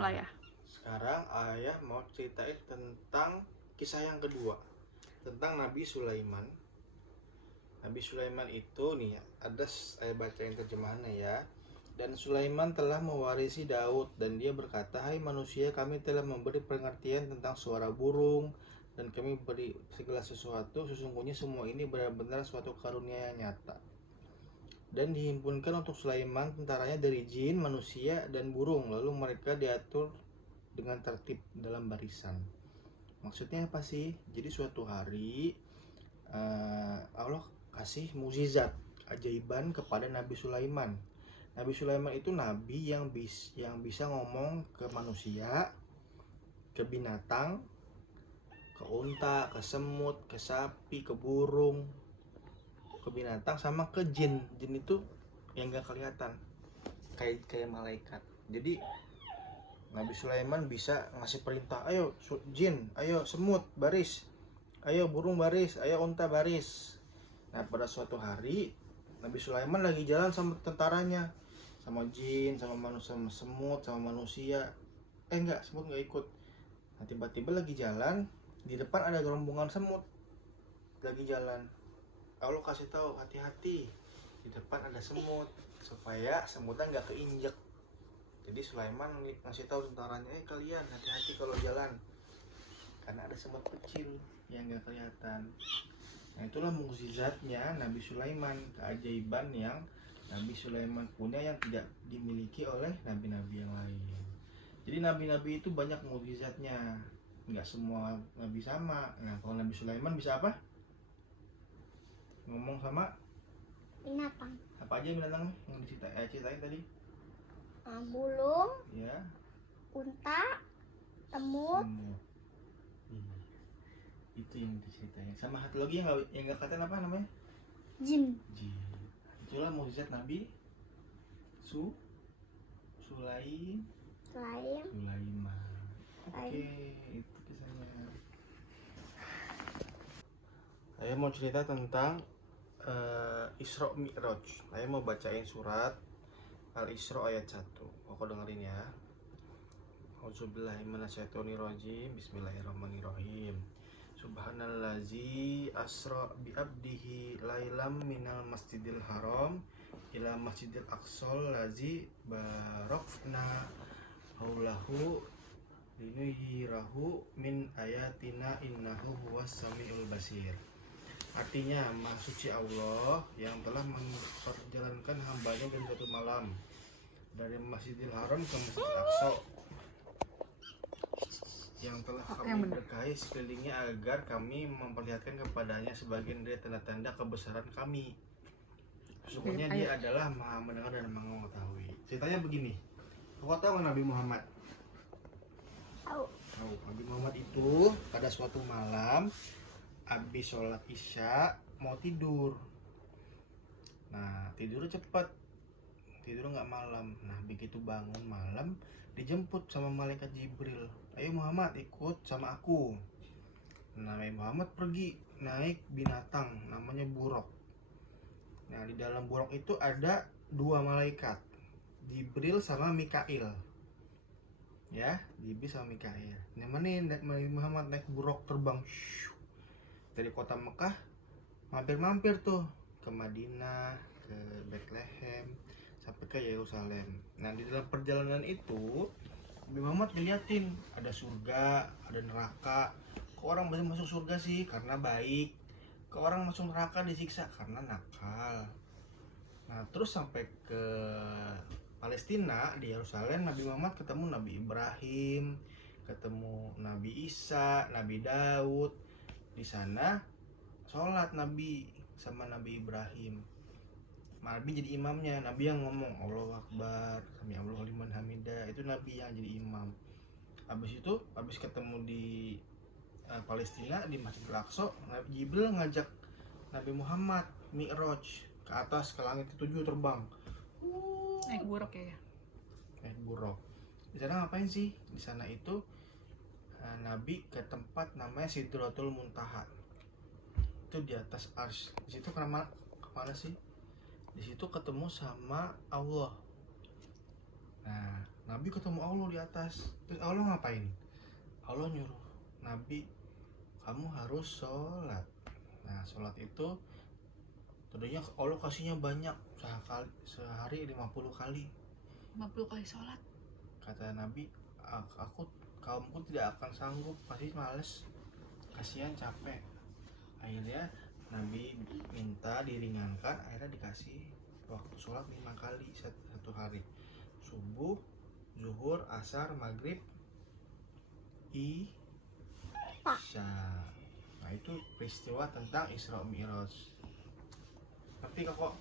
lah ya. Sekarang ayah mau ceritain tentang kisah yang kedua, tentang Nabi Sulaiman. Nabi Sulaiman itu nih, ada saya bacain terjemahannya ya. Dan Sulaiman telah mewarisi Daud, dan dia berkata, "Hai manusia, kami telah memberi pengertian tentang suara burung, dan kami beri segala sesuatu. Sesungguhnya semua ini benar-benar suatu karunia yang nyata." Dan dihimpunkan untuk Sulaiman tentaranya dari jin, manusia, dan burung. Lalu mereka diatur dengan tertib dalam barisan. Maksudnya apa sih? Jadi suatu hari Allah kasih mukjizat ajaiban kepada Nabi Sulaiman. Nabi Sulaiman itu nabi yang bisa ngomong ke manusia, ke binatang, ke unta, ke semut, ke sapi, ke burung, ke binatang, sama ke jin. Jin itu yang gak kelihatan, kayak malaikat. Jadi Nabi Sulaiman bisa ngasih perintah, ayo jin, ayo semut baris, ayo burung baris, ayo unta baris. Nah pada suatu hari Nabi Sulaiman lagi jalan sama tentaranya, sama jin, sama manusia, sama semut, sama manusia. Enggak, semut nggak ikut. Nah tiba-tiba lagi jalan, di depan ada rombongan semut lagi jalan. Allah kasih tahu, hati-hati, di depan ada semut, supaya semutnya nggak keinjek. Jadi Sulaiman ngasih tahu tentaranya, kalian hati-hati kalau jalan, karena ada semut kecil yang nggak kelihatan. Nah itulah mukjizatnya Nabi Sulaiman, keajaiban yang Nabi Sulaiman punya yang tidak dimiliki oleh nabi-nabi yang lain. Jadi nabi-nabi itu banyak mukjizatnya, nggak semua nabi sama. Nah kalau Nabi Sulaiman bisa apa? Ngomong sama binatang. apa aja binatang yang ceritain tadi? Burung, Ya. unta, semut. Itu yang diceritain. Sama satu lagi yang nggak kata apa namanya? Jin. Itulah mukjizat Nabi Sulaiman. Oke, itu kisahnya. Saya mau cerita tentang Isra Mi'raj. Saya mau bacain surat Al-Isra ayat 1. Kau dengerin ya. Auzubillahi minasyaitonirrajim. Bismillahirrahmanirrahim. Subhanallazi asra bi abdihi lailam minal masjidil haram ila masjidil aqsal lazi barokna haulahu linuhirahu min ayatina innahu huwas samiul basir. Artinya, Maha Suci Allah yang telah memperjalankan hambanya dalam suatu malam dari Masjidil Haram ke Masjidil Aqsa, yang telah kami berkahi sekelilingnya agar kami memperlihatkan kepadanya sebagian dari tanda-tanda kebesaran kami. Sesungguhnya dia adalah Maha mendengar dan Maha mengetahui. Ceritanya begini, kau tahu Nabi Muhammad? Tahu. Nabi Muhammad itu pada suatu malam habis sholat isya mau tidur. Nah tidur cepat, tidur nggak malam. Nah begitu bangun malam dijemput sama malaikat Jibril, ayo Muhammad ikut sama aku. Nah Nabi Muhammad pergi naik binatang namanya buruk. Nah di dalam buruk itu ada dua malaikat, Jibril sama Mikail. Ya, Jibril sama Mikail. Nemenin Nabi Muhammad naik buruk terbang dari kota Mekah, mampir-mampir tuh ke Madinah, ke Bethlehem, sampai ke Yerusalem. Nah di dalam perjalanan itu Nabi Muhammad ngeliatin ada surga, ada neraka. Kok orang bisa masuk surga sih? Karena baik. Kok orang masuk neraka disiksa? Karena nakal. Nah terus sampai ke Palestina, di Yerusalem, Nabi Muhammad ketemu Nabi Ibrahim, ketemu Nabi Isa, Nabi Daud. Di sana sholat Nabi sama Nabi Ibrahim. Nabi jadi imamnya, Nabi yang ngomong Allahu Akbar, Sami Allahu liman hamidah, itu Nabi yang jadi imam. Habis ketemu di Palestina di Masjidil Aqsa, Nabi Jibril ngajak Nabi Muhammad Mi'raj ke atas, ke langit ke-7 terbang. Naik buruk ya. Naik buruk. Di sana ngapain sih? Di sana itu Nabi ke tempat namanya Sidratul Muntaha. Itu di atas arsy. Di situ kemana sih? Di situ ketemu sama Allah. Nah, Nabi ketemu Allah di atas. Terus Allah ngapain? Allah nyuruh Nabi, kamu harus sholat. Nah, sholat itu tentunya Allah kasihnya banyak, sehari 50 kali. 50 kali sholat. Kata Nabi, kaumku tidak akan sanggup, pasti males, kasihan capek. Akhirnya Nabi minta diringankan, akhirnya dikasih waktu sholat 5 kali satu hari, subuh, zuhur, asar, maghrib, isya. Nah itu peristiwa tentang Isra Mi'raj. Ngerti kok?